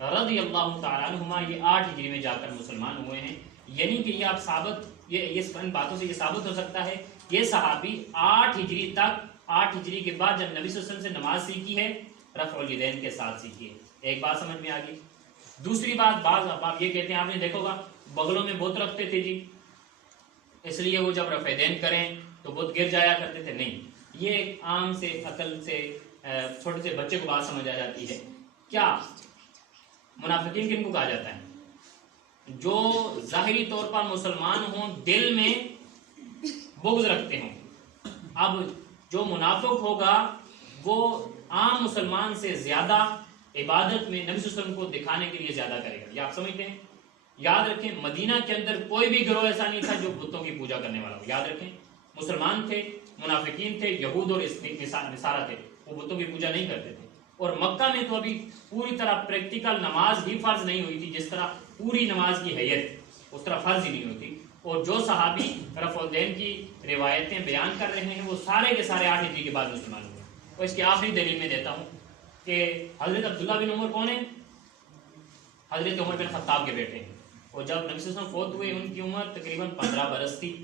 رضی اللہ تعالیٰ عنہما یہ 8 ہجری میں جا کر مسلمان ہوئے ہیں. یعنی کہ یہ آپ ثابت ان باتوں سے یہ ثابت ہو سکتا ہے یہ صحابی 8 ہجری تک 8 ہجری کے بعد جب نبی صلی اللہ علیہ وسلم سے نماز سیکھی ہے رفع الیدین کے ساتھ سیکھی ہے. ایک بات سمجھ میں آ گئی. دوسری بات بعض آپ یہ کہتے ہیں آپ نے دیکھو گا بغلوں میں بت رکھتے تھے جی اس لیے وہ جب رفع الیدین کریں تو بت گر جایا کرتے تھے. نہیں یہ عام سے عقل سے چھوٹے سے بچے کو بات سمجھ آ جاتی ہے. کیا منافقین کن کو کہا جاتا ہے؟ جو ظاہری طور پر مسلمان ہوں دل میں بغض رکھتے ہوں. اب جو منافق ہوگا وہ عام مسلمان سے زیادہ عبادت میں نبی صلی اللہ علیہ وسلم کو دکھانے کے لیے زیادہ کرے گا. یہ آپ سمجھتے ہیں؟ یاد رکھیں مدینہ کے اندر کوئی بھی گروہ ایسا نہیں تھا جو بتوں کی پوجا کرنے والا ہو. یاد رکھیں مسلمان تھے منافقین تھے یہود اور نصارہ تھے وہ بتوں کی پوجا نہیں کرتے تھے. اور مکہ میں تو ابھی پوری طرح پریکٹیکل نماز بھی فرض نہیں ہوئی تھی. جس طرح پوری نماز کی حیت اس طرح فرض ہی نہیں ہوتی. اور جو صحابی رفع الیدین کی روایتیں بیان کر رہے ہیں وہ سارے کے سارے 8 ہجری کے بعد مسلمان ہوئے. اور اس کی آخری دلیل میں دیتا ہوں کہ حضرت عبداللہ بن عمر کون ہیں؟ حضرت عمر بن خطاب کے بیٹے ہیں. اور جب نبی صلی اللہ علیہ وسلم فوت ہوئے ان کی عمر تقریباً 15 برس تھی.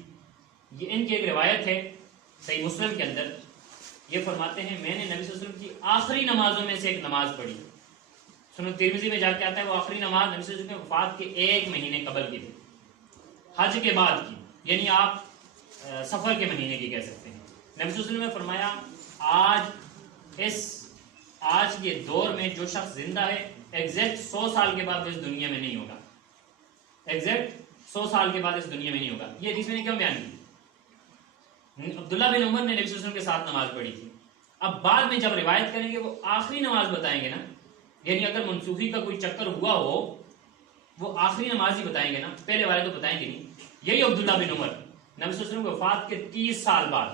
یہ ان کی ایک روایت ہے صحیح مسلم کے اندر. یہ فرماتے ہیں میں نے نبی صلی اللہ علیہ وسلم کی آخری نمازوں میں سے ایک نماز پڑھی. سنن ترمذی میں جا کے آتا ہے وہ آخری نماز نبی صلی اللہ علیہ وسلم کی وفات کے 1 مہینے قبل کی تھی حج کے بعد کی. یعنی آپ سفر کے مہینے کی کہہ سکتے ہیں. نبی صلی اللہ علیہ وسلم نے فرمایا آج کے دور میں جو شخص زندہ ہے ایگزیکٹ 100 سال کے بعد اس دنیا میں نہیں ہوگا. ایگزیکٹ 100 سال کے بعد اس دنیا میں نہیں ہوگا. یہ حدیث میں نے کیوں بیان کی؟ عبداللہ بن عمر نے نبی صلی اللہ علیہ وسلم کے ساتھ نماز پڑھی تھی. اب بعد میں جب روایت کریں گے وہ آخری نماز بتائیں گے نا. یعنی اگر منسوخی کا کوئی چکر ہوا ہو وہ آخری نماز ہی بتائیں گے نا. پہلے والے تو بتائیں گے نہیں. یہی عبداللہ بن عمر نبی صلی اللہ علیہ وسلم کی وفات کے 30 سال بعد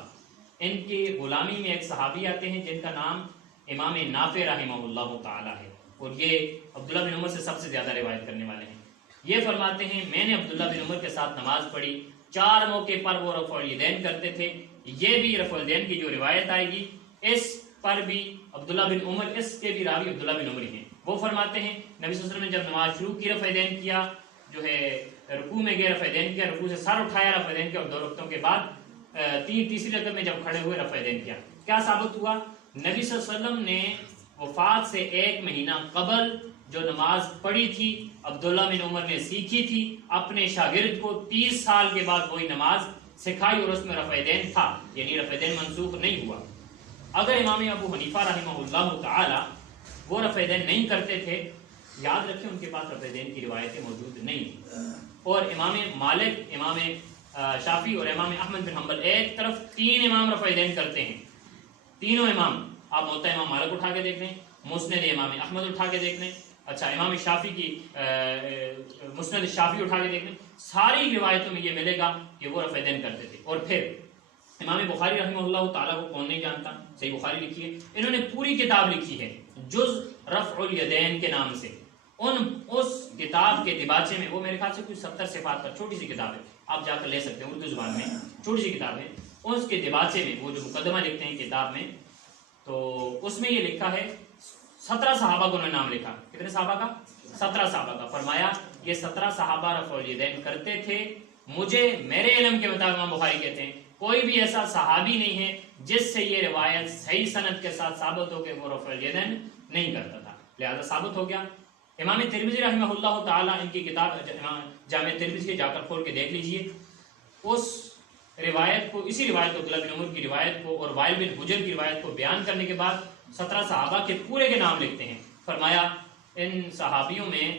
ان کی غلامی میں ایک صحابی آتے ہیں جن کا نام امام نافع رحمہ اللہ تعالی ہے. اور یہ عبداللہ بن عمر سے سب سے زیادہ روایت کرنے والے ہیں. یہ فرماتے ہیں میں نے عبداللہ بن عمر کے ساتھ نماز پڑھی. 4 موقع پر وہ رفع الیدین کرتے تھے. یہ بھی رفع الیدین کی جو روایت آئے گی اس پر بھی عبداللہ بن عمر اس کے بھی راوی عبداللہ بن عمر ہیں. وہ فرماتے ہیں نبی صلی اللہ علیہ وسلم نے جب نماز شروع کی رفع الیدین کیا جو ہے رکوع میں گئے رفع الیدین کیا رکوع سے سر اٹھایا رفع الیدین کیا اور 2 رکعتوں کے بعد تیسری رکعت میں جب کھڑے ہوئے رفع الیدین کیا. کیا ثابت ہوا؟ نبی صلی اللہ علیہ وسلم نے وفات سے 1 مہینہ قبل جو نماز پڑھی تھی عبداللہ بن عمر نے سیکھی تھی اپنے شاگرد کو 30 سال کے بعد وہی نماز سکھائی اور اس میں رفع الیدین تھا. یعنی رفع الیدین منسوخ نہیں ہوا. اگر امام ابو حنیفہ رحمہ اللہ تعالی وہ رفع الیدین نہیں کرتے تھے یاد رکھیں ان کے پاس رفع الیدین کی روایتیں موجود نہیں تھیں. اور امام مالک امام شافعی اور امام احمد بن حنبل ایک طرف 3 امام رفع الیدین کرتے ہیں. تینوں امام آپ موطا امام مالک اٹھا کے دیکھ لیں مسند امام احمد اٹھا کے دیکھ لیں اچھا امام شافعی کی مسند شافعی اٹھا کے دیکھ لیں ساری روایتوں میں یہ ملے گا کہ وہ رفع الیدین کرتے تھے. اور پھر امام بخاری رحمہ اللہ تعالیٰ کو کون نہیں جانتا صحیح بخاری لکھی ہے. انہوں نے پوری کتاب لکھی ہے جز رفع الیدین کے نام سے. اس کتاب کے دیباچے میں وہ میرے خیال سے کچھ 70 صفحات پر چھوٹی سی کتاب ہے آپ جا کر لے سکتے ہیں اردو زبان میں چھوٹی سی کتاب ہے. اس کے دیباچے میں وہ جو مقدمہ لکھتے ہیں کتاب میں تو اس میں یہ لکھا ہے 17 صحابہ کو انہوں نے نام لکھا. کتنے صحابہ کا؟ 17 صحابہ کا. فرمایا یہ 17 صحابہ رفع الیدین کرتے تھے. مجھے میرے علم کے مطابق امام بخاری کہتے ہیں کوئی بھی ایسا صحابی نہیں ہے جس سے یہ روایت صحیح سند کے ساتھ ثابت ہو کہ وہ رفع الیدین نہیں کرتا تھا. لہذا ثابت ہو گیا. امام ترمذی رحمہ اللہ تعالی ان کی کتاب جامع ترمذی کے جا کر کھول کے دیکھ لیجئے. اس روایت کو اسی روایت کو عبداللہ بن عمر کی روایت کو اور وائل بن حجر کی روایت کو بیان کرنے کے بعد 17 صحابہ کے پورے کے نام لکھتے ہیں. فرمایا ان صحابیوں میں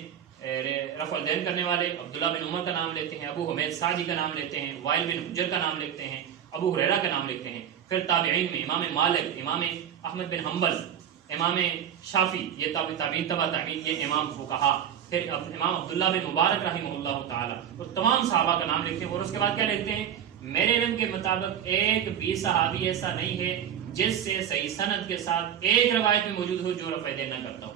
رفع الیدین کرنے والے عبداللہ بن عمر کا نام لیتے ہیں ابو حمید سعدی کا نام لیتے ہیں وائل بن حجر کا نام لکھتے ہیں ابو ہریرہ کا نام لکھتے ہیں. پھر تابعین میں امام مالک امام احمد بن حنبل امام شافعی یہ تابعین تبع تابعین یہ امام فقہا پھر امام عبداللہ بن مبارک رحمہ اللہ تعالی اور تمام صحابہ کا نام لکھتے ہیں. اور اس کے بعد کیا لکھتے ہیں میرے علم کے مطابق ایک بھی صحابی ایسا نہیں ہے جس سے صحیح سند کے ساتھ ایک روایت میں موجود ہو جو رفع الیدین نہ کرتا ہو.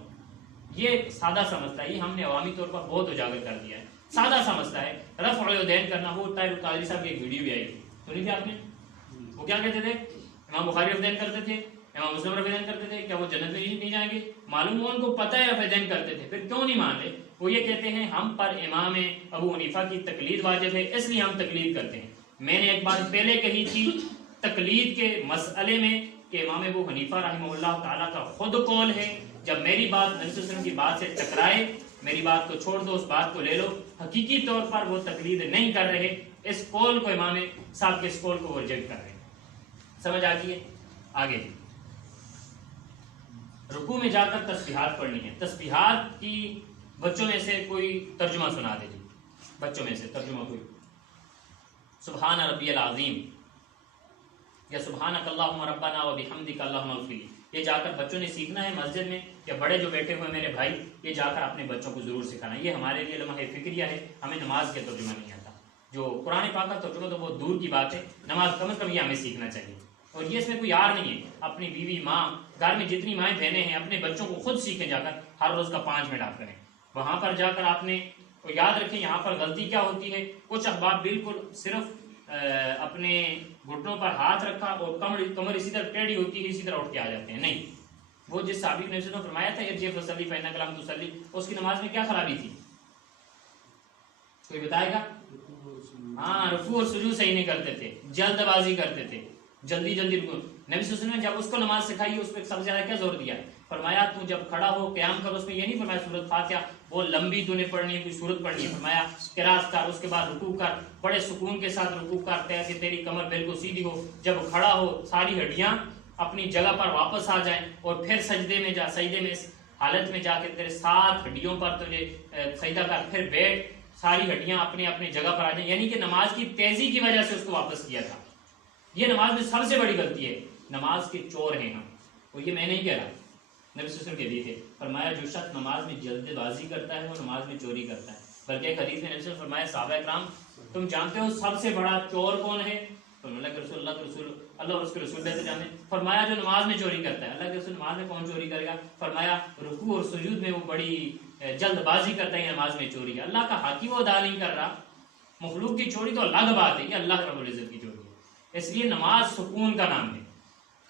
یہ سادہ سمجھتا ہے. یہ ہم نے عوامی طور پر بہت اجاگر کر دیا ہے. سادہ سمجھتا ہے رفع الیدین کرنا. وہ طاہر القادری صاحب کی ایک ویڈیو بھی آئی تھی سنی تھی آپ نے. وہ کیا کہتے تھے امام بخاری رفع الیدین کرتے تھے امام مسلم رفع دین کرتے تھے، کیا وہ جنت میں نہیں جائیں گے؟ معلوم ہوا ان کو پتہ ہے رفع دین کرتے تھے، پھر کیوں نہیں مان رہے؟ وہ یہ کہتے ہیں ہم پر امام ابو حنیفہ کی تقلید واجب ہے، اس لیے ہم تقلید کرتے ہیں۔ میں نے ایک بات پہلے کہی تھی تقلید کے مسئلے میں کہ امام ابو حنیفہ رحمہ اللہ تعالیٰ کا خود قول ہے، جب میری بات نبی صلی اللہ علیہ وسلم کی بات سے ٹکرائے میری بات کو چھوڑ دو، اس بات کو لے لو۔ حقیقی طور پر وہ تقلید نہیں کر رہے، اس قول کو امام صاحب کے اس قول کو وہ ریجیکٹ کر رہے ہیں۔ سمجھ آتی ہے؟ آگے رکوع میں جا کر تسبیحات پڑھنی ہے۔ تسبیحات کی بچوں میں سے کوئی ترجمہ سنا دے جی، بچوں میں سے ترجمہ کوئی۔ سبحان ربی العظیم یا سبحانک اللہم ربنا و بحمدک اللہم اغفر لی، یہ جا کر بچوں نے سیکھنا ہے مسجد میں، یا بڑے جو بیٹھے ہوئے میرے بھائی یہ جا کر اپنے بچوں کو ضرور سکھانا ہے۔ یہ ہمارے لیے لمحہ فکریہ ہے، ہمیں نماز کا ترجمہ نہیں آتا، جو قرآن پاک کا ترجمہ تو بہت دور کی بات ہے، نماز کم از کم یہ ہمیں سیکھنا چاہیے۔ اور یہ اس میں کوئی یار نہیں ہے، اپنی بیوی ماں گھر میں جتنی مائیں بہنیں ہیں اپنے بچوں کو خود سیکھیں، جا کر ہر روز کا 5 منٹ آپ کریں، وہاں پر جا کر آپ نے یاد رکھیں یہاں پر غلطی کیا ہوتی ہے۔ کچھ احباب بالکل صرف اپنے گھٹنوں پر ہاتھ رکھا اور کمر اسی طرح ٹیڑھی ہوتی ہے اسی طرح اٹھ کے آ جاتے ہیں، نہیں، وہ جس صحابی نے فرمایا تھا ارجع فصلی فإنک لم تصلی، اس کی نماز میں کیا خرابی تھی؟ کوئی بتائے گا؟ ہاں، رکوع اور سجود صحیح نہیں کرتے تھے، جلد بازی کرتے تھے، جلدی رکوع۔ نبی صلی اللہ علیہ وسلم نے جب اس کو نماز سکھائی اس پہ سب سے زیادہ کیا زور دیا؟ فرمایا تو جب کھڑا ہو قیام کر، اس میں یہ نہیں فرمایا سورۃ فاتحہ وہ لمبی تو نہیں پڑھنی، کوئی سورت پڑھنی ہے، فرمایا قرات کر، اس کے بعد رکوع کر، بڑے سکون کے ساتھ رکوع کر تاکہ تیری کمر بالکل سیدھی ہو، جب کھڑا ہو ساری ہڈیاں اپنی جگہ پر واپس آ جائیں، اور پھر سجدے میں جا، سجدے میں اس حالت میں جا کے تیرے 7 ہڈیوں پر تجھے سجدہ کر، پھر بیٹھ، ساری ہڈیاں اپنے اپنے جگہ پر آ جائیں، یعنی کہ نماز کی تیزی کی وجہ سے اس کو واپس کیا تھا۔ یہ نماز میں سب سے بڑی غلطی ہے، نماز کے چور ہیں ہم، اور یہ میں نہیں کہہ رہا، نبی صلی اللہ علیہ وسلم کے حدیث ہے، فرمایا جو شخص نماز میں جلد بازی کرتا ہے وہ نماز میں چوری کرتا ہے۔ بلکہ ایک حدیث میں نبی صلی اللہ علیہ وسلم فرمایا صحابہ اکرام تم جانتے ہو سب سے بڑا چور کون ہے؟ فرمایا اللہ کے رسول، اللہ اور اس کے رسول بہتر جانتے ہیں۔ فرمایا جو نماز میں چوری کرتا ہے۔ اللہ کے رسول نماز میں کون چوری کرے گا؟ فرمایا رکوع اور سجود میں وہ بڑی جلد بازی کرتا ہے، نماز میں چوری ہے، اللہ کا حق ہی وہ ادا نہیں کر رہا۔ مخلوق کی چوری تو الگ بات ہے، یہ اللہ رب العزت کی چوری ہے، اس لیے نماز سکون کا نام ہے۔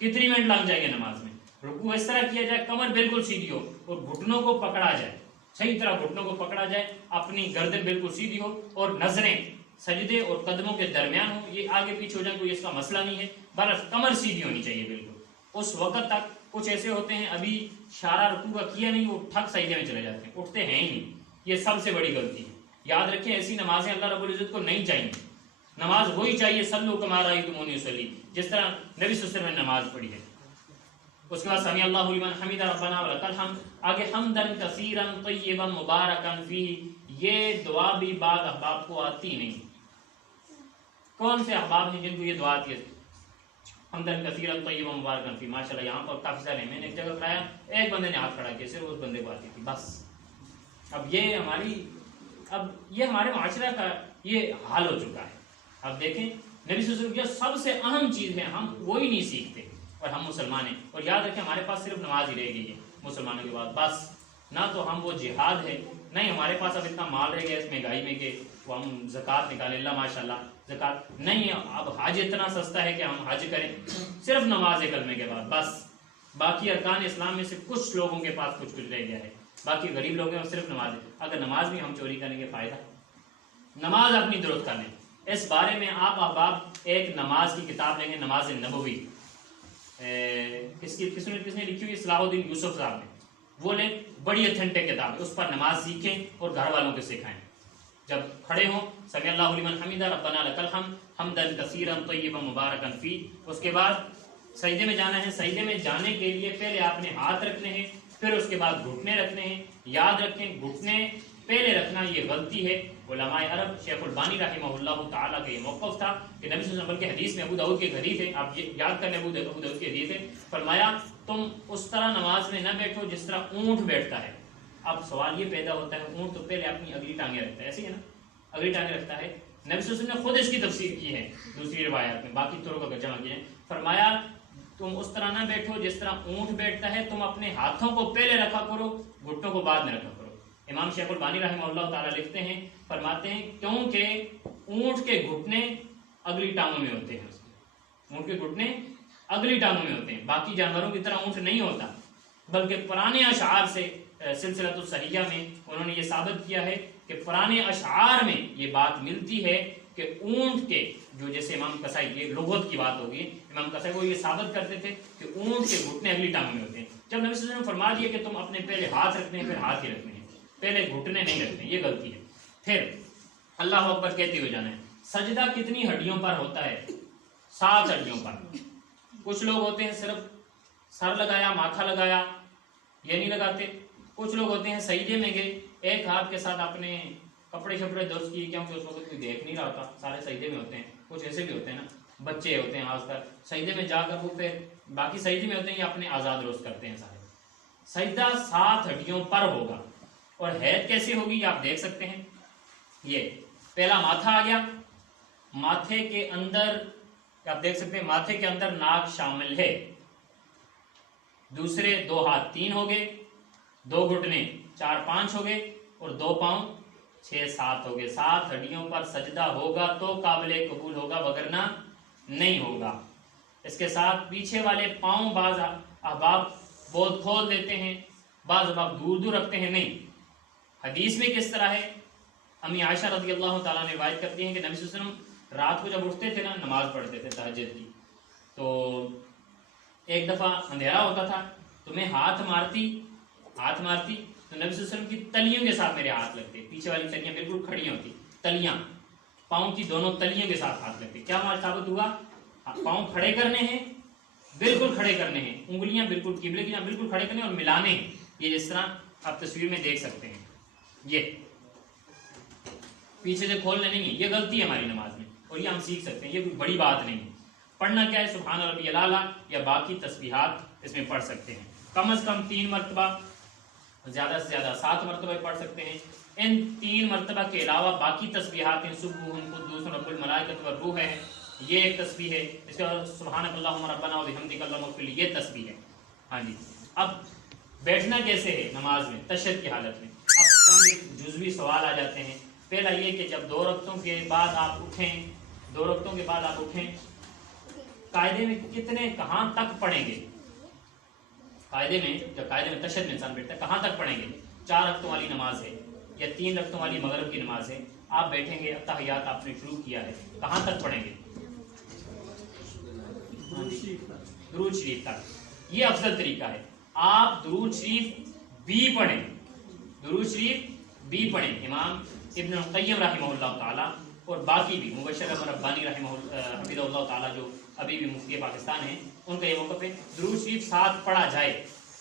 کتنی منٹ لگ جائے گے نماز میں؟ رکوع اس طرح کیا جائے کمر بالکل سیدھی ہو اور گھٹنوں کو پکڑا جائے، صحیح طرح گھٹنوں کو پکڑا جائے، اپنی گردن بالکل سیدھی ہو اور نظریں سجدے اور قدموں کے درمیان ہو، یہ آگے پیچھے ہو جائے کوئی اس کا مسئلہ نہیں ہے، بس کمر سیدھی ہونی چاہیے بالکل۔ اس وقت تک کچھ ایسے ہوتے ہیں ابھی اشارہ رکوع کا کیا نہیں وہ ٹھک سجدے میں چلے جاتے ہیں، اٹھتے ہیں ہی نہیں، یہ سب سے بڑی غلطی ہے۔ یاد رکھیں ایسی نمازیں اللہ رب العزت کو نہیں چاہیے، نماز وہی چاہیے صلو کما رأیتمونی اصلی، جس طرح نبی صلی اللہ علیہ وسلم نے نماز پڑھی ہے۔ اس کے بعد سمیع اللہ لمن حمدہ ربنا ولک الحمد، آگے حمدن کثیرا طیبا مبارکا فیہ، یہ دعا بھی بعض احباب کو آتی نہیں۔ کون سے احباب ہیں جن کو یہ دعا آتی ہے؟ حمدن کثیرا طیبا مبارکا فیہ، ماشاءاللہ یہاں پر کافی سارے ہیں، میں نے ایک جگہ کرایا ایک بندے نے ہاتھ کھڑا کیا، صرف اس بندے کو آتی تھی بس۔ اب یہ ہمارے معاشرہ کا یہ حال ہو چکا ہے۔ اب دیکھیں نبی صلی اللہ علیہ وسلم کی سب سے اہم چیز ہے، ہم وہی نہیں سیکھتے اور ہم مسلمان ہیں، اور یاد رکھیں ہمارے پاس صرف نماز ہی رہ گئی ہے مسلمانوں کے بعد، بس نہ تو ہم وہ جہاد ہے، نہیں ہمارے پاس اب اتنا مال رہ گیا اس مہنگائی میں کہ وہ ہم زکوٰۃ نکالیں، اللہ ماشاء اللہ زکوٰۃ نہیں، اب حج اتنا سستا ہے کہ ہم حج کریں، صرف نماز ہے کلمے کے بعد بس، باقی ارکان اسلام میں سے کچھ لوگوں کے پاس کچھ رہ گیا ہے، باقی غریب لوگوں میں صرف نماز ہے۔ اگر نماز بھی ہم چوری کرنے کے فائدہ، نماز اپنی درست کر لیں۔ اس بارے میں آپ احباب ایک نماز کی کتاب لیں گے، نماز نبوی، کس نے لکھی ہوئی؟ صلاح الدین یوسف صاحب نے، وہ لیں، بڑی اتھینٹک کتاب ہے، اس پر نماز سیکھیں اور گھر والوں کو سکھائیں۔ جب کھڑے ہوں سمیع اللہ لمن حمدہ ربنا لک الحمد حمدا کثیرا طیبا مبارکا فیہ، اس کے بعد سجدے میں جانا ہے، سجدے میں جانے کے لیے پہلے آپ نے ہاتھ رکھنے ہیں، پھر اس کے بعد گھٹنے رکھنے ہیں۔ یاد رکھیں گھٹنے پہلے رکھنا یہ غلطی ہے، علماء عرب شیخ البانی رحمہ اللہ تعالیٰ کا یہ موقف تھا کہ نبی صلی اللہ علیہ وسلم کے حدیث میں، ابو داؤد کی حدیث ہے، آپ یہ یاد کریں ابو داؤد کی حدیث ہے، فرمایا تم اس طرح نماز میں نہ بیٹھو جس طرح اونٹ بیٹھتا ہے۔ اب سوال یہ پیدا ہوتا ہے اونٹ تو پہلے اپنی اگلی ٹانگیں رکھتا ہے، ایسے ہی ہے نا، اگلی ٹانگیں رکھتا ہے، نبی صلی اللہ علیہ وسلم نے خود اس کی تفسیر کی ہے دوسری روایات میں، باقی طرق کا جمع کیا ہے، فرمایا تم اس طرح نہ بیٹھو جس طرح اونٹ بیٹھتا ہے، تم اپنے ہاتھوں کو پہلے رکھا کرو، گھٹنوں کو بعد میں رکھا کرو۔ امام شیخ البانی رحمہ اللہ تعالیٰ لکھتے ہیں، فرماتے ہیں کیونکہ اونٹ کے گھٹنے اگلی ٹانگوں میں ہوتے ہیں، اونٹ کے گھٹنے اگلی ٹانگوں میں ہوتے ہیں، باقی جانوروں کی طرح اونٹ نہیں ہوتا، بلکہ پرانے اشعار سے سلسلۃ الصحیحہ میں انہوں نے یہ ثابت کیا ہے کہ پرانے اشعار میں یہ بات ملتی ہے کہ اونٹ کے جو، جیسے امام قصائی، یہ لغت کی بات ہوگی، امام قصائی وہ یہ ثابت کرتے تھے کہ اونٹ کے گھٹنے اگلی ٹانگوں میں ہوتے ہیں۔ جب نبی صلی اللہ علیہ وسلم نے فرما دیا کہ تم اپنے پہلے ہاتھ رکھنے ہیں پھر ہاتھ ہی رکھنے ہیں، پہلے گھٹنے نہیں رکھنے، یہ غلطی ہے۔ پھر اللہ اکبر کہتے ہوئے جانا ہے۔ سجدہ کتنی ہڈیوں پر ہوتا ہے؟ 7 ہڈیوں پر۔ کچھ لوگ ہوتے ہیں صرف سر لگایا، ماتھا لگایا، یہ نہیں لگاتے۔ کچھ لوگ ہوتے ہیں سجدے میں گئے، ایک ہاتھ کے ساتھ اپنے کپڑے شپڑے درست کیے، کیونکہ اس وقت کوئی دیکھ نہیں رہا ہوتا، سارے سجدے میں ہوتے ہیں۔ کچھ ایسے بھی ہوتے ہیں نا، بچے ہوتے ہیں خاص کر سجدے میں جا کر وہ پھر باقی سجدے میں ہوتے ہیں یا اپنے آزاد روز کرتے ہیں سارے۔ سجدہ 7 ہڈیوں پر ہوگا، اور حیرت کیسے ہوگی یہ آپ دیکھ سکتے ہیں۔ یہ پہلا ماتھا آ گیا، ماتھے کے اندر آپ دیکھ سکتے ہیں ماتھے کے اندر ناک شامل ہے۔ دوسرے 2 ہاتھ 3 ہو گئے، 2 گھٹنے 4 5 ہو گئے، اور 2 پاؤں 6 7 ہو گئے۔ 7 ہڈیوں پر سجدہ ہوگا تو قابل قبول ہوگا، وگرنہ نہیں ہوگا۔ اس کے ساتھ پیچھے والے پاؤں بعض احباب بہت کھول دیتے ہیں، بعض احباب دور دور رکھتے ہیں، نہیں۔ حدیث میں کس طرح ہے؟ امی عائشہ رضی اللہ تعالیٰ نے روایت کرتی ہیں کہ نبی صلی اللہ علیہ وسلم رات کو جب اٹھتے تھے نا، نماز پڑھتے تھے تہجد کی، تو ایک دفعہ اندھیرا ہوتا تھا تو میں ہاتھ مارتی تو نبی صلی اللہ علیہ وسلم کی تلیوں کے ساتھ میرے ہاتھ لگتے، پیچھے والی تلیاں بالکل کھڑی ہوتی، تلیاں پاؤں کی دونوں تلیوں کے ساتھ ہاتھ لگتے۔ کیا ہمارا ثابت ہوا؟ پاؤں کھڑے کرنے ہیں، بالکل کھڑے کرنے ہیں، انگلیاں بالکل قبلے کی طرف بالکل کھڑے کرنے اور ملانے ہیں، یہ جس طرح آپ تصویر میں دیکھ سکتے ہیں۔ یہ پیچھے سے کھولنے نہیں ہے، یہ غلطی ہے ہماری نماز میں، اور یہ ہم سیکھ سکتے ہیں، یہ کوئی بڑی بات نہیں ہے۔ پڑھنا کیا ہے؟ سبحان ربی الاعلیٰ یا باقی تسبیحات اس میں پڑھ سکتے ہیں، کم از کم 3 مرتبہ، زیادہ سے زیادہ 7 مرتبہ پڑھ سکتے ہیں۔ ان 3 مرتبہ کے علاوہ باقی تسبیحات ہیں، سبح قدوس رب الملائکۃ والروح ہے، یہ ایک تسبیح ہے۔ اس کے بعد سبحانک اللہم ربنا وبحمدک اللہم اغفر لی، یہ تسبیح ہے۔ ہاں جی، اب بیٹھنا کیسے ہے نماز میں تشہد کی حالت میں؟ اب چند جزوی سوال آ جاتے ہیں۔ پہلا یہ کہ جب 2 رکعتوں کے بعد آپ اٹھیں، قاعدے میں کتنے، کہاں تک پڑھیں گے؟ قاعدے میں تشہد میں انسان بیٹھتا ہے، کہاں تک پڑھیں گے؟ 4 رکعتوں والی نماز ہے یا 3 رکعتوں والی مغرب کی نماز ہے، آپ بیٹھیں گے، اتحیات آپ نے شروع کیا ہے، کہاں تک پڑھیں گے؟ درود شریف تک۔ یہ افضل طریقہ ہے، آپ درود شریف بھی پڑھیں، امام ابن القیم رحمہ اللہ تعالیٰ اور باقی بھی مبشر احمد ربانی حفظہ اللہ تعالیٰ جو ابھی بھی مفتی پاکستان ہیں، ان کا یہ موقف ہے درود شریف ساتھ پڑھا جائے۔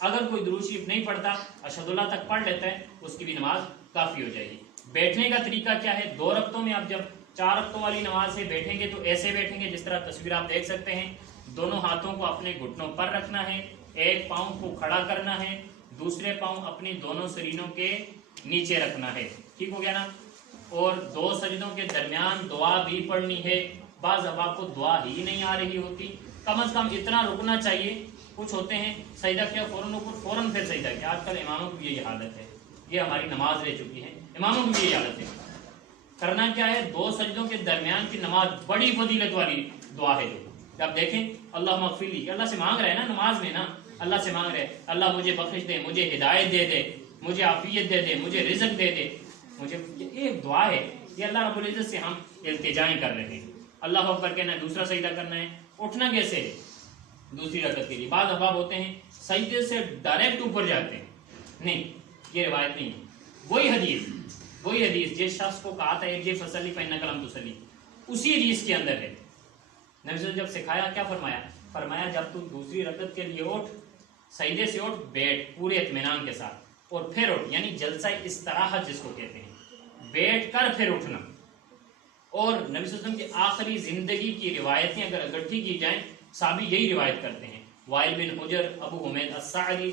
اگر کوئی درود شریف نہیں پڑھتا، اشہد اللہ تک پڑھ لیتا ہے، اس کی بھی نماز کافی ہو جائے گی۔ بیٹھنے کا طریقہ کیا ہے؟ 2 رکعتوں میں آپ جب 4 رکعتوں والی نماز سے بیٹھیں گے تو ایسے بیٹھیں گے جس طرح تصویر آپ دیکھ سکتے ہیں، دونوں ہاتھوں کو اپنے گھٹنوں پر رکھنا ہے، ایک پاؤں کو کھڑا کرنا ہے، دوسرے پاؤں اپنی دونوں سرینوں کے نیچے رکھنا ہے، ٹھیک ہو گیا نا؟ اور 2 سجدوں کے درمیان دعا بھی پڑھنی ہے۔ بعض احباب کو دعا ہی نہیں آ رہی ہوتی، کم از کم اتنا رکنا چاہیے۔ کچھ ہوتے ہیں سجدہ کیا فوراً پھر سجدہ کیا، آج کل اماموں کی بھی یہی حالت ہے، یہ ہماری نماز رہ چکی ہے، اماموں کی بھی یہی حالت ہے۔ کرنا کیا ہے؟ 2 سجدوں کے درمیان کی نماز بڑی فضیلت والی دعا ہے۔ جب دیکھیں اللہ مغفر لی، اللہ سے مانگ رہے ہیں نا نماز میں، نا اللہ سے مانگ رہے، اللہ مجھے بخشش دے، مجھے ہدایت دے دے، مجھے عافیت دے دے، مجھے رزق دے دے، مجھے، یہ ایک دعا ہے، یہ اللہ رب العزت سے ہم التجائیں کر رہے ہیں۔ اللہ اکبر کہنا ہے، دوسرا سجدہ کرنا ہے۔ اٹھنا کیسے ہے؟ دوسری رکعت کے لیے بعض احباب ہوتے ہیں سجدے سے ڈائریکٹ اوپر جاتے ہیں، نہیں، یہ روایت نہیں ہے۔ وہی حدیث جس شخص کو کہا تھا ایک فصلی فإنک لم تصلی، اسی حدیث کے اندر ہے۔ نبی صلی اللہ علیہ وسلم جب سکھایا کیا فرمایا جب تو دوسری رکعت کے لیے اٹھ، سجدے سے اٹھ، بیٹھ پورے اطمینان کے ساتھ، اور پھر اٹھ، یعنی جلسہ استراحت جس کو کہتے ہیں، بیٹھ کر پھر اٹھنا۔ اور نبی صلی اللہ علیہ وسلم کی آخری زندگی کی روایتیں اگر اکٹھی کی جائیں، صحابی یہی روایت کرتے ہیں، وائل بن حجر، ابو حمید الساعدی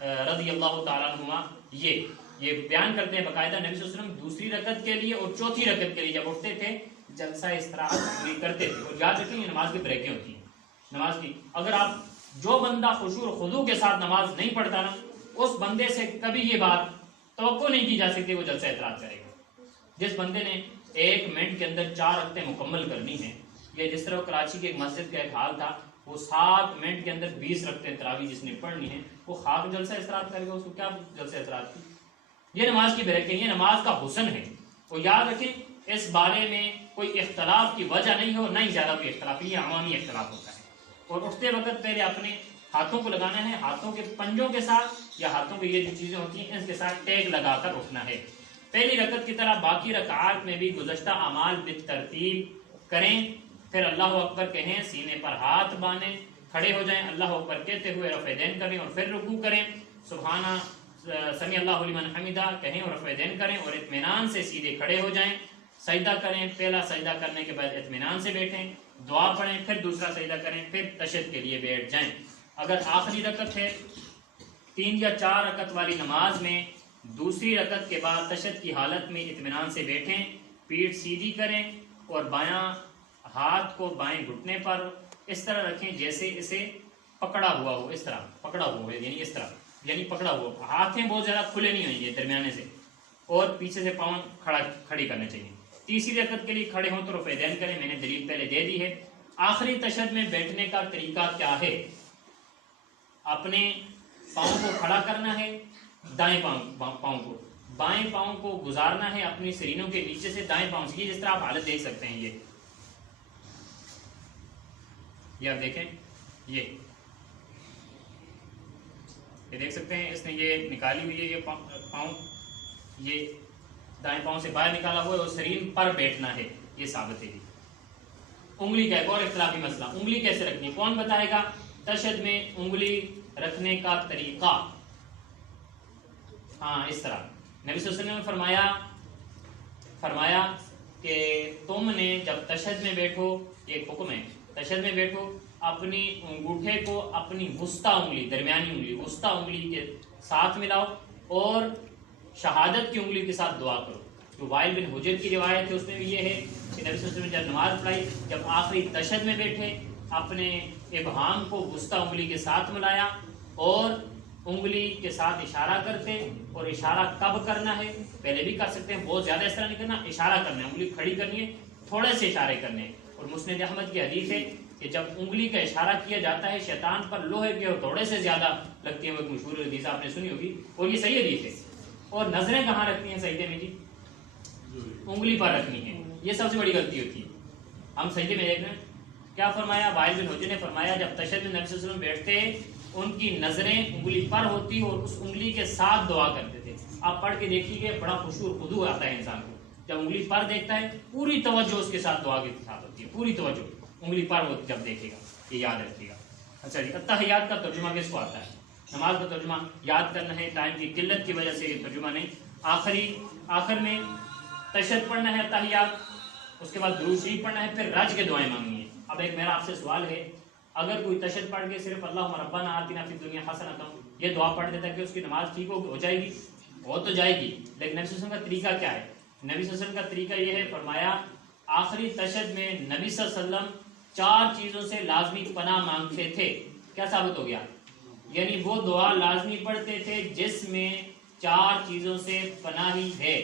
رضی اللہ تعالیٰ عنہما، یہ بیان کرتے ہیں باقاعدہ نبی صلی اللہ علیہ وسلم دوسری رکعت کے لیے اور چوتھی رکعت کے لیے جب اٹھتے تھے جلسہ استراحت پوری کرتے تھے۔ اور یاد رکھیں یہ نماز کی بریکیں ہوتی ہیں، نماز کی، اگر آپ، جو بندہ خشوع و خضوع کے ساتھ نماز نہیں پڑھتا نا، اس بندے سے کبھی یہ بات توقع نہیں کی جا سکتی وہ جلسہ اعتراض کرے گا۔ جس بندے نے 1 منٹ کے اندر 4 رکعتیں مکمل کرنی ہیں، یا جس طرح کراچی کی ایک مسجد کا ایک حال تھا، وہ 7 منٹ کے اندر 20 رکعتیں تراویح جس نے پڑھنی ہے وہ خاک جلسہ استراحت کرے گا، اس کو کیا جلسہ استراحت کی؟ یہ نماز کی برکتیں، یہ نماز کا حسن ہے. اور یاد رکھیں اس بارے میں کوئی اختلاف کی وجہ نہیں ہو، نہ ہی زیادہ کوئی اختلاف، یہ عوامی اختلاف ہوتا ہے. اور اٹھتے وقت پہلے اپنے ہاتھوں کو لگانا ہے، ہاتھوں کے پنجوں کے ساتھ یا ہاتھوں کے یہ جو چیزیں ہوتی ہیں اس کے ساتھ ٹیگ لگا کر اٹھنا ہے. پہلی رکعت کی طرح باقی رکعات میں بھی گزشتہ اعمال بالترتیب کریں، پھر اللہ اکبر کہیں، سینے پر ہاتھ باندھیں، کھڑے ہو جائیں، اللہ اکبر کہتے ہوئے رفع دین کریں اور پھر رکوع کریں، سبحانہ سمیع اللہ لمن حمدہ کہیں اور رفع دین کریں اور اطمینان سے سیدھے کھڑے ہو جائیں. سجدہ کریں، پہلا سجدہ کرنے کے بعد اطمینان سے بیٹھیں، دعا پڑھیں، پھر دوسرا سجدہ کریں، پھر تشہد کے لیے بیٹھ جائیں. اگر آخری رکعت ہے 3 یا 4 رکعت والی نماز میں دوسری رکعت کے بعد تشہد کی حالت میں اطمینان سے بیٹھیں، پیٹھ سیدھی کریں اور بایاں ہاتھ کو بائیں گھٹنے پر اس طرح رکھیں جیسے اسے پکڑا ہوا ہو، اس طرح پکڑا ہوا ہے، یعنی اس طرح، یعنی پکڑا ہوا. ہاتھیں بہت زیادہ کھلے نہیں ہوئیں گے، درمیانے سے، اور پیچھے سے پاؤں کھڑی کرنے چاہیے. تیسری رکعت کے لیے کھڑے ہوں تو رفع دین کریں، میں نے دلیل پہلے دے دی ہے. آخری تشہد میں بیٹھنے کا طریقہ کیا ہے؟ اپنے پاؤں کو کھڑا کرنا ہے، دائیں پاؤں کو، بائیں پاؤں کو گزارنا ہے اپنی سرینوں کے نیچے سے دائیں پاؤں سے. یہ جس طرح آپ حالت دیکھ سکتے ہیں، یہ آپ دیکھیں، یہ دیکھ سکتے ہیں، اس نے یہ نکالی ہوئی ہے، یہ پاؤں یہ دائیں پاؤں سے باہر نکالا ہوا ہے اور سرین پر بیٹھنا ہے، یہ ثابت ہے. انگلی کا ایک اور اختلافی مسئلہ، انگلی کیسے رکھنی، کون بتائے گا؟ تشہد میں انگلی رکھنے کا طریقہ، ہاں اس طرح نبی صلی اللہ علیہ وسلم نے فرمایا کہ تم نے جب تشہد میں بیٹھو، یہ ایک حکم ہے، تشہد میں بیٹھو اپنی انگوٹھے کو اپنی وسطی انگلی، درمیانی انگلی، وسطی انگلی کے ساتھ ملاؤ اور شہادت کی انگلی کے ساتھ دعا کرو. جو وائل بن حجر کی روایت ہے اس میں بھی یہ ہے کہ نبی صلی اللہ علیہ وسلم نے جب نماز پڑھائی، جب آخری تشہد میں بیٹھے اپنے ابہام کو وسطی انگلی کے ساتھ ملایا اور انگلی کے ساتھ اشارہ کرتے. اور اشارہ کب کرنا ہے؟ پہلے بھی کر سکتے ہیں، بہت زیادہ اس طرح نہیں کرنا، اشارہ کرنا ہے، انگلی کھڑی کرنی ہے، تھوڑے سے اشارے کرنے ہیں. اور مسند احمد کی حدیث ہے کہ جب انگلی کا اشارہ کیا جاتا ہے شیطان پر لوہے کے اور تھوڑے سے زیادہ لگتی ہیں، وہ ایک مشہور حدیث آپ نے سنی ہوگی اور یہ صحیح حدیث ہے. اور نظریں کہاں رکھنی ہیں سجدے میں؟ جی انگلی پر رکھنی ہے. یہ سب سے بڑی غلطی ہوتی ہے. ہم سجدے میں دیکھ رہے ہیں کیا فرمایا، وائل بن حجر نے فرمایا جب تشہد میں نبی صلی اللہ علیہ وسلم بیٹھتے ان کی نظریں انگلی پر ہوتی اور اس انگلی کے ساتھ دعا کرتے تھے. آپ پڑھ کے دیکھیے کہ بڑا خوشو اور خضوع آتا ہے انسان کو جب انگلی پر دیکھتا ہے، پوری توجہ اس کے ساتھ دعا کے ساتھ ہوتی ہے، پوری توجہ انگلی پر وہ جب دیکھے گا. یہ یاد رکھیے گا. اچھا جی، اتحیات کا ترجمہ کس کو آتا ہے؟ نماز کا ترجمہ یاد کرنا ہے، ٹائم کی قلت کی وجہ سے یہ ترجمہ نہیں. آخر میں تشہد پڑھنا ہے، اتحیات، اس کے بعد درود شریف پڑھنا ہے، پھر رج کے دعائیں مانگنی ہے. اب ایک میرا آپ سے سوال ہے، اگر کوئی تشہد پڑھ کے صرف اللہم ربنا آتنا فی الدنیا حسنۃ یہ دعا پڑھ دیتا ہے کہ اس کی نماز ٹھیک ہو جائے گی؟ ہو تو جائے گی، لیکن نبی صلی اللہ علیہ وسلم کا طریقہ کیا ہے؟ نبی صلی اللہ علیہ وسلم کا طریقہ یہ ہے، فرمایا آخری تشہد میں نبی صلی اللہ علیہ وسلم 4 چیزوں سے لازمی پناہ مانگتے تھے. کیا ثابت ہو گیا؟ یعنی وہ دعا لازمی پڑھتے تھے جس میں 4 چیزوں سے پناہی ہے.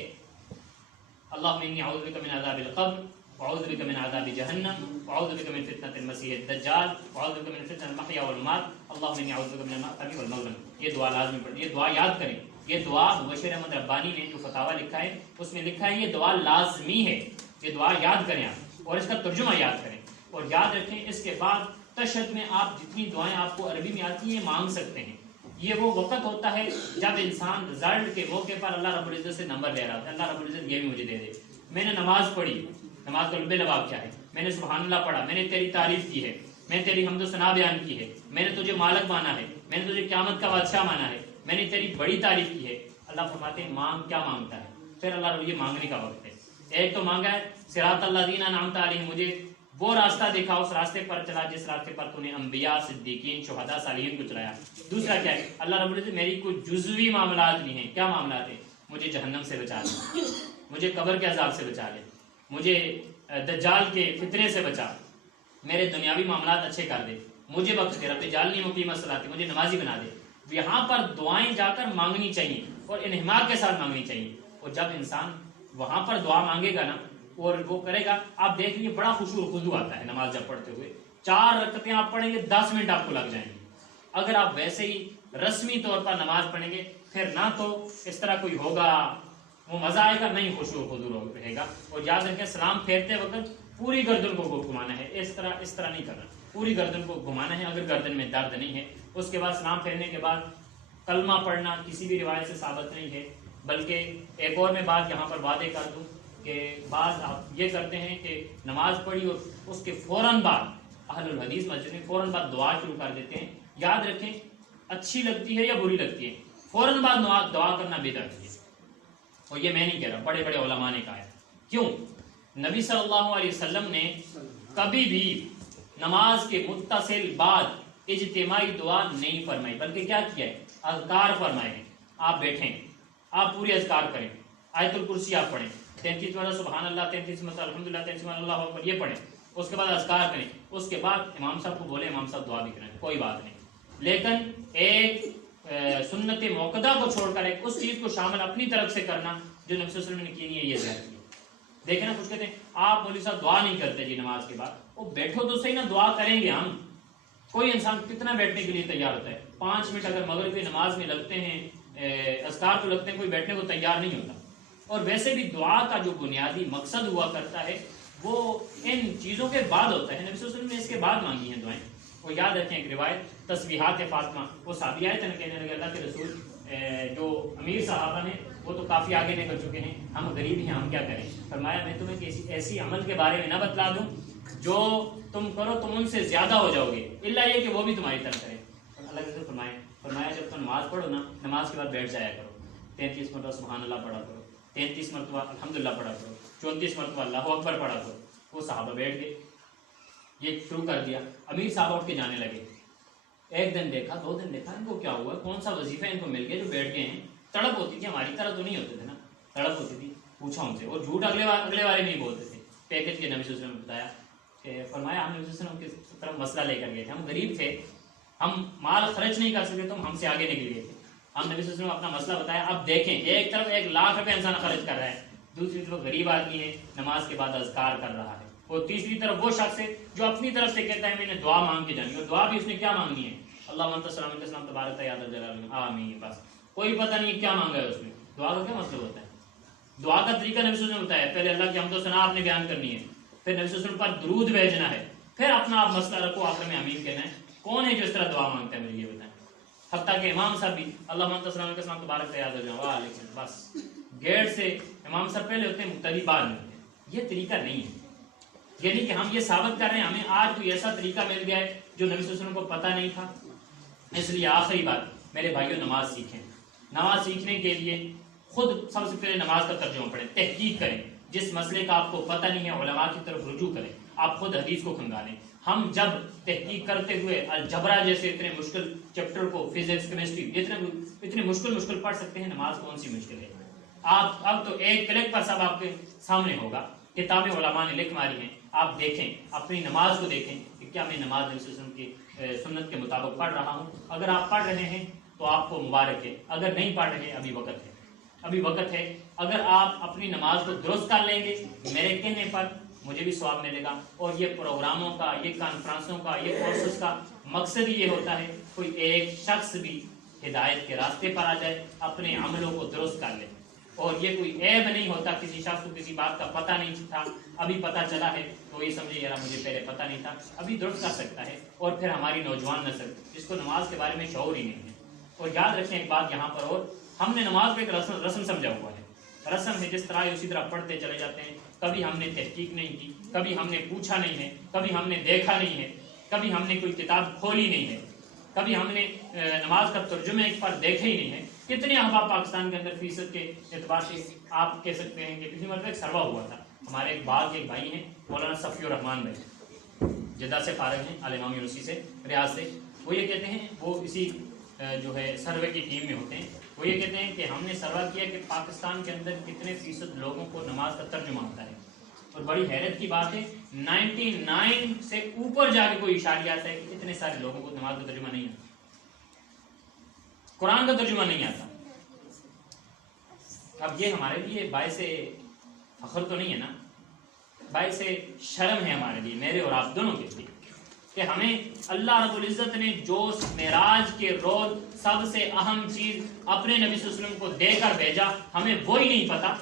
اللہم انی اعوذ بک من عذاب القبر واعوذ بک من عذاب جہنم واعوذ بک من فتنۃ المسیح الدجال واعوذ بک من فتنۃ المحیا والممات اللہم انی اعوذ بک من المأثم والمغرم. یہ دعا لازمی پڑھیں، یہ دعا یاد کریں. یہ دعا مبشر احمد ربانی نے جو فتاوی لکھا ہے اس میں لکھا ہے یہ دعا لازمی ہے. یہ دعا یاد کریں آپ اور اس کا ترجمہ یاد کریں اور یاد رکھیں. اس کے بعد تشہد میں آپ جتنی دعائیں آپ کو عربی میں آتی ہیں مانگ سکتے ہیں. یہ وہ وقت ہوتا ہے جب انسان رزلٹ کے موقع پر اللہ رب العزت سے نمبر لے رہا ہوتا ہے. اللہ رب العزت یہ بھی مجھے دے دے. میں نے نماز پڑھی، نماز کا لب لباب کیا ہے؟ میں نے سبحان اللہ پڑھا، میں نے تیری تعریف کی ہے، میں تیری حمد و ثنا بیان کی ہے، میں نے تجھے مالک مانا ہے، میں نے تجھے قیامت کا بادشاہ مانا ہے، میں نے تیری بڑی تعریف کی ہے. اللہ فرماتے ہیں مانگ. کیا مانگتا ہے؟ پھر اللہ رب یہ مانگنے کا وقت ہے. ایک تو مانگا ہے صراط الذین انعمت علیہم، مجھے وہ راستہ دکھا، اس راستے پر چلا جس راستے پر تو نے انبیاء، صدیقین، شہداء، صالحین کو چلایا. دوسرا کیا ہے؟ اللہ رب العزت میری کچھ جزوی معاملات بھی ہیں. کیا معاملات ہیں؟ مجھے جہنم سے بچا لے، مجھے قبر کے عذاب سے بچا لے، مجھے دجال کے فتنے سے بچا، میرے دنیاوی معاملات اچھے کر دے، مجھے بخش دے، رب اجعلنی مقیم الصلاۃ، مجھے نمازی بنا دے. یہاں پر دعائیں جا کر مانگنی چاہیے اور انہماک کے ساتھ مانگنی چاہیے. اور جب انسان وہاں پر دعا مانگے گا نا اور وہ کرے گا، آپ دیکھ لیجیے بڑا خشوع و خضوع آتا ہے نماز جب پڑھتے ہوئے. 4 رکعتیں آپ پڑھیں گے 10 منٹ آپ کو لگ جائیں گے. اگر آپ ویسے ہی رسمی طور پر نماز پڑھیں گے پھر نہ تو اس طرح کوئی ہوگا وہ مزہ آئے گا، نہیں خشوع و خضوع رہے گا. اور یاد رکھیں سلام پھیرتے وقت پوری گردن کو گھمانا ہے، اس طرح نہیں کرنا، پوری گردن کو گھمانا ہے اگر گردن میں درد نہیں ہے. اس کے بعد سلام پھیرنے کے بعد کلمہ پڑھنا کسی بھی روایت سے ثابت نہیں ہے. بلکہ ایک اور میں بات یہاں پر واضح کر دوں کہ بعض آپ یہ کرتے ہیں کہ نماز پڑھی اور اس کے فوراً بعد اہل الحدیث مسجد میں فوراً بعد دعا شروع کر دیتے ہیں. یاد رکھیں اچھی لگتی ہے یا بری لگتی ہے، فوراً بعد دعا کرنا بدعت ہے. اور یہ میں نہیں کہہ رہا، بڑے بڑے علماء نے کہا ہے. کیوں؟ نبی صلی اللہ علیہ وسلم نے کبھی بھی نماز کے متصل بعد اجتماعی دعا نہیں فرمائی، بلکہ کیا کیا ہے؟ اذکار فرمائے ہیں. آپ بیٹھیں، آپ پوری اذکار کریں، آیت الکرسی آپ پڑھیں، 33 مرتبہ سبحان اللہ، 33 مرتبہ الحمدللہ، 33 مرتبہ اللہ اکبر، یہ پڑھیں. اس کے بعد اذکار کریں. اس کے بعد امام صاحب کو بولے امام صاحب دعا بھی کریں، کوئی بات نہیں. لیکن ایک سنت موقدہ کو چھوڑ کر ایک اس چیز کو شامل اپنی طرف سے کرنا جو نبی صلی اللہ علیہ وسلم نے کی نہیں ہے، یہ زیادتی ہے. دیکھیں نا، کچھ کہتے ہیں آپ مولوی صاحب دعا نہیں کرتے جی نماز کے بعد. وہ بیٹھو تو صحیح نا، دعا کریں گے ہم. کوئی انسان کتنا بیٹھنے کے لیے تیار ہوتا ہے؟ 5 منٹ اگر مغرب کی نماز میں لگتے ہیں، اذکار کو لگتے ہیں، کوئی بیٹھنے کو تیار نہیں ہوتا. اور ویسے بھی دعا کا جو بنیادی مقصد ہوا کرتا ہے وہ ان چیزوں کے بعد ہوتا ہے. نبی صلی اللہ علیہ وسلم نے اس کے بعد مانگی ہیں دعائیں. وہ یاد رکھیں ایک روایت تسبیحات فاطمہ، وہ صحابی آئے تھے کہنے لگے اللہ کے رسول جو امیر صحابہ ہیں وہ تو کافی آگے نکل چکے ہیں، ہم غریب ہیں، ہم کیا کریں؟ فرمایا میں تمہیں کسی ایسی عمل کے بارے میں نہ بتلا دوں جو تم کرو تم ان سے زیادہ ہو جاؤ گے، الا یہ کہ وہ بھی تمہاری طرف کرے. اللہ کے رسول فرمایا جب تم نماز پڑھو نا، نماز کے بعد بیٹھ جایا کرو، 33 مرتبہ سبحان اللہ پڑھا کرو، 33 مرتبہ الحمدللہ پڑھا کرو، 34 مرتبہ اللہ اکبر پڑھا کرو. وہ صحابہ بیٹھ گئے، یہ شروع کر دیا. امیر صاحب اٹھ کے جانے لگے. ایک دن دیکھا، 2 دن دیکھا، ان کو کیا ہوا، کون سا وظیفہ ان کو مل گیا جو بیٹھ گئے ہیں. تڑپ ہوتی تھی، ہماری طرح تو نہیں ہوتے تھے نا، تڑپ ہوتی تھی. پوچھا ان سے، اور جھوٹ اگلے بارے نہیں بولتے تھے. پیکج کے نبی صلی اللہ علیہ وسلم نے بتایا کہ فرمایا ہم نبی صلی اللہ علیہ وسلم کی طرف مسئلہ لے کر گئے تھے، ہم غریب تھے، ہم مال خرچ نہیں کر سکتے، تو ہم سے آگے نکل گئے تھے. ہم نبی صلی اللہ علیہ وسلم اپنا مسئلہ بتایا. اب دیکھیں ایک طرف 1 لاکھ روپے انسان خرچ کر رہا ہے، دوسری طرف غریب آدمی ہے نماز کے بعد اذکار کر رہا ہے، اور تیسری طرف وہ شخص ہے جو اپنی طرف سے کہتا ہے میں نے دعا مانگ کے جانی. اور دعا بھی اس نے کیا مانگنی ہے؟ اللہ انت السلام انت السلام تبارک یا ذا الجلال آمین. بس کوئی پتہ نہیں کیا مانگا ہے اس نے. دعا کا کیا مطلب ہوتا ہے؟ دعا کا طریقہ نبی صلی اللہ علیہ وسلم نے بتایا. پہلے اللہ کی حمد و ثنا آپ نے بیان کرنی ہے، پھر نبی صلی اللہ علیہ وسلم پر درود بھیجنا ہے، پھر اپنا آپ مسئلہ رکھو، آخر میں آمین کہنا ہے. کون ہے جو اس طرح دعا مانگتا ہے؟ مجھے یہ بتائیں. حتیٰ کہ امام صاحب بھی اللہ انت السلام انت السلام تبارک یا ذا الجلال وعلیکم، بس گیٹ سے امام صاحب پہلے ہوتے ہیں، مقتدی بعد میں ہوتے ہیں. یہ طریقہ نہیں ہے. یعنی کہ ہم یہ ثابت کر رہے ہیں ہمیں آج کوئی ایسا طریقہ مل گیا ہے جو نبی صلی اللہ علیہ وسلم کو پتہ نہیں تھا. اس لیے آخری بات میرے بھائیوں، نماز سیکھیں. نماز سیکھنے کے لیے خود سب سے پہلے نماز کا ترجمہ پڑھیں، تحقیق کریں. جس مسئلے کا آپ کو پتہ نہیں ہے علماء کی طرف رجوع کریں، آپ خود حدیث کو کھنگالیں. ہم جب تحقیق کرتے ہوئے الجبرا جیسے اتنے مشکل چیپٹر کو، فزکس کیمسٹری اتنے مشکل پڑھ سکتے ہیں، نماز کون سی مشکل ہے؟ آپ اب تو ایک کلک پر سب آپ کے سامنے ہوگا، کتابیں علماء نے لکھ ماری ہیں. آپ دیکھیں اپنی نماز کو، دیکھیں کہ کیا میں نماز نبی صلی اللہ علیہ وسلم کی سنت کے مطابق پڑھ رہا ہوں. اگر آپ پڑھ رہے ہیں تو آپ کو مبارک ہے، اگر نہیں پڑھ رہے ابھی وقت ہے، ابھی وقت ہے. اگر آپ اپنی نماز کو درست کر لیں گے میرے کہنے پر مجھے بھی ثواب ملے گا. اور یہ پروگراموں کا، یہ کانفرنسوں کا، یہ کورسز کا مقصد ہی یہ ہوتا ہے کوئی ایک شخص بھی ہدایت کے راستے پر آ جائے، اپنے عملوں کو درست کر لے. اور یہ کوئی عیب نہیں ہوتا کسی شخص کو کسی بات کا پتہ نہیں تھا، ابھی پتہ چلا ہے تو یہ سمجھے یار مجھے پہلے پتہ نہیں تھا، ابھی درست کر سکتا ہے. اور پھر ہماری نوجوان نسل جس کو نماز کے بارے میں شعور ہی نہیں ہے. اور یاد رکھیں ایک بات یہاں پر، اور ہم نے نماز کو ایک رسم سمجھا ہوا ہے. رسم ہے، جس طرح اسی طرح پڑھتے چلے جاتے ہیں. کبھی ہم نے تحقیق نہیں کی، کبھی ہم نے پوچھا نہیں ہے، کبھی ہم نے دیکھا نہیں ہے، کبھی ہم نے کوئی کتاب کھولی نہیں ہے، کبھی ہم نے نماز کا ترجمہ ایک بار دیکھا ہی نہیں ہے. کتنے احباب پاکستان کے اندر فیصد کے اعتبار سے آپ کہہ سکتے ہیں کہ پچھلی مرتبہ ایک سروہ ہوا تھا. ہمارے ایک باغ کے ایک بھائی ہیں مولانا صفی الرحمان بھائی، جدہ سے فارغ ہیں، الامام یونیورسٹی سے، ریاض سے. وہ یہ کہتے ہیں، وہ اسی جو ہے سروے کی ٹیم میں ہوتے ہیں. وہ یہ کہتے ہیں کہ ہم نے سروے کیا کہ پاکستان کے اندر کتنے فیصد لوگوں کو نماز کا ترجمہ آتا ہے. اور بڑی حیرت کی بات ہے 99 سے اوپر جا کے کوئی اشاریہ آتا ہے کہ اتنے سارے لوگوں کو نماز کا ترجمہ نہیں آتا، قرآن کا ترجمہ نہیں آتا. اب یہ ہمارے لیے باعث فخر تو نہیں ہے نا، باعث شرم ہے ہمارے لیے، میرے اور آپ دونوں کے لیے. کہ ہمیں اللہ رب العزت نے جو معراج کے روز سب سے اہم چیز اپنے نبی صلی اللہ علیہ وسلم کو دے کر بھیجا، ہمیں وہی نہیں پتا۔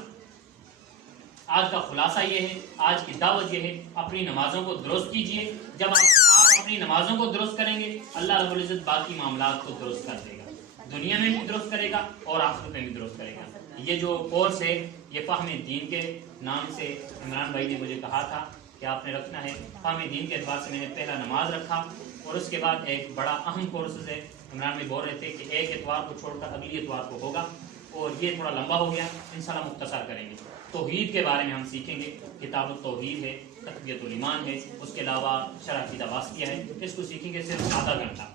آج کا خلاصہ یہ ہے، آج کی دعوت یہ ہے، اپنی نمازوں کو درست کیجئے۔ جب آپ اپنی نمازوں کو درست کریں گے، اللہ رب العزت باقی معاملات کو درست کر دے گا، دنیا میں بھی درست کرے گا اور آخرت میں بھی درست کرے گا۔ یہ جو کورس ہے یہ فہم دین کے نام سے عمران بھائی نے مجھے کہا تھا کہ آپ نے رکھنا ہے۔ فہم دین کے اعتبار سے میں نے پہلا نماز رکھا، اور اس کے بعد ایک بڑا اہم کورسز ہے، عمران بھائی بول رہے تھے کہ ایک اتوار کو چھوڑ کر اگلی اتوار کو ہوگا، اور یہ تھوڑا لمبا ہو گیا، انشاءاللہ مختصر کریں گے۔ توحید کے بارے میں ہم سیکھیں گے، کتاب التوحید ہے، تقویۃ الایمان ہے، اس کے علاوہ شرح عقیدہ واسطیہ ہے، اس کو سیکھیں گے صرف آدھا گھنٹہ،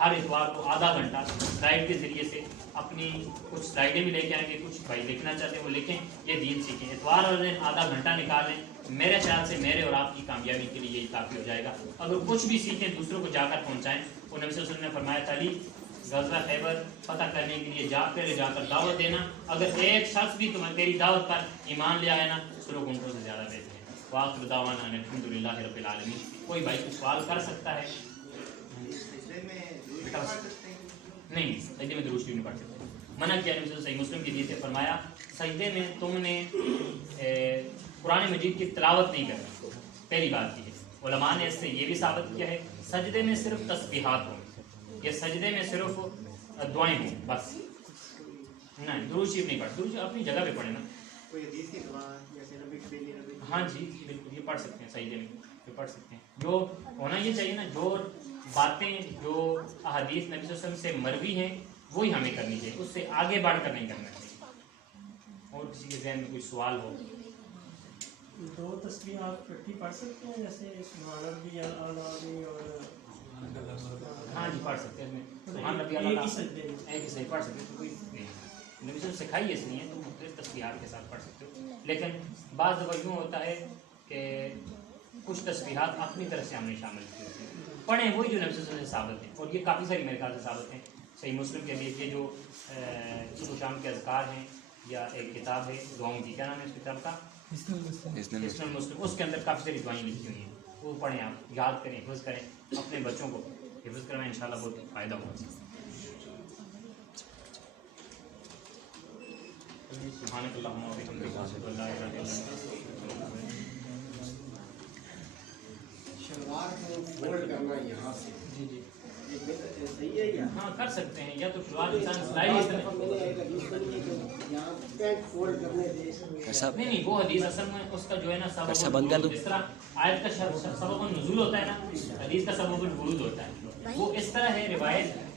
ہر اتوار کو آدھا گھنٹہ سلائڈ کے ذریعے سے۔ اپنی کچھ سلائڈیں بھی لے کے آئیں گے، کچھ بھائی لکھنا چاہتے ہیں وہ لکھیں، یہ دین سیکھیں۔ اتوار والے دن آدھا گھنٹہ نکالیں، میرے خیال سے میرے اور آپ کی کامیابی کے لیے یہی کافی ہو جائے گا۔ اگر کچھ بھی سیکھیں دوسروں کو جا کر پہنچائیں۔ وہ نبی صلی اللہ علیہ وسلم نے فرمایا تھا، علی غزوہ خیبر فتح کرنے کے لیے پہلے جا کر دعوت دینا، اگر ایک شخص بھی تمہیں تیری دعوت پر ایمان لے آیا نا، سلو گھنٹوں سے زیادہ بہتر ہے۔ وآخر دعوانا ان الحمدللہ رب العالمین۔ کوئی بھائی کو سوال کر سکتا ہے؟ نہیں، سجدے میں درود شریف نہیں پڑھ سکتے، منع کیا نبی صلی اللہ علیہ وسلم، صحیح مسلم کے لیے فرمایا سجدے میں تم نے قرآن مجید کی تلاوت نہیں کرنی، پہلی بات یہ ہے۔ علماء نے اس سے یہ بھی ثابت کیا ہے سجدے میں صرف تسبیحات ہوں، یا سجدے میں صرف دعائیں ہوں، بس نہیں، درود شریف نہیں پڑھ، درود شریف اپنی جگہ پہ پڑھے نا۔ ہاں جی بالکل، یہ پڑھ سکتے ہیں سجدے میں، یہ پڑھ سکتے ہیں۔ جو ہونا یہ چاہیے نا، جو باتیں جو احادیث نبی صلی اللہ علیہ وسلم سے مروی ہیں وہی ہمیں کرنی چاہیے، اس سے آگے بڑھ کر نہیں کرنا چاہیے۔ اور کسی کے ذہن میں کوئی سوال ہو؟ دو تسبیح آپ اکٹھی پڑھ سکتے ہیں، جیسے سبحان ربی الاعلی اور ہاں جی پڑھ سکتے ہیں، سبحان ربی الاعلی ایک ہی صحیح پڑھ سکتے ہیں، کوئی نہیں، نبی صلی اللہ علیہ وسلم سکھائی اس لیے تو مختلف تسبیحات کے ساتھ پڑھ سکتے ہو۔ لیکن بعض دفعہ یوں ہوتا ہے کہ کچھ تسبیحات اپنی طرف سے ہم نے شامل کی ہوتی ہیں، پڑھیں وہی جو نبی صلی اللہ علیہ وسلم سے ثابت ہیں، اور یہ کافی ساری میرے خیال سے ثابت ہیں۔ صحیح مسلم کے لیے یہ جو صبح و شام کے اذکار ہیں، یا ایک کتاب ہے دعاؤں کی، کیا نام ہے اس کتاب کا؟ حسن المسلم، اس کے اندر کافی ساری دعائیں لکھی ہوئی ہیں، وہ پڑھیں، آپ یاد کریں، حفظ کریں، اپنے بچوں کو حفظ کروائیں، انشاءاللہ بہت فائدہ ہوگا۔ سبحانک اللہم و بحمدک، اشہد ان لا الہ الا انت۔ شلوار کو فولڈ کرنا یہاں سے، جی جی صحیح ہے کیا؟ ہاں کر سکتے ہیں، یا تو شلوار انسان سلائی اس طرح، نہیں وہ حدیث اصل میں اس کا جو ہے نا سبب الورود، اس طرح آیت کا سبب النزول ہوتا ہے نا، حدیث کا سبب الورود ہوتا ہے، وہ اس طرح ہے روایت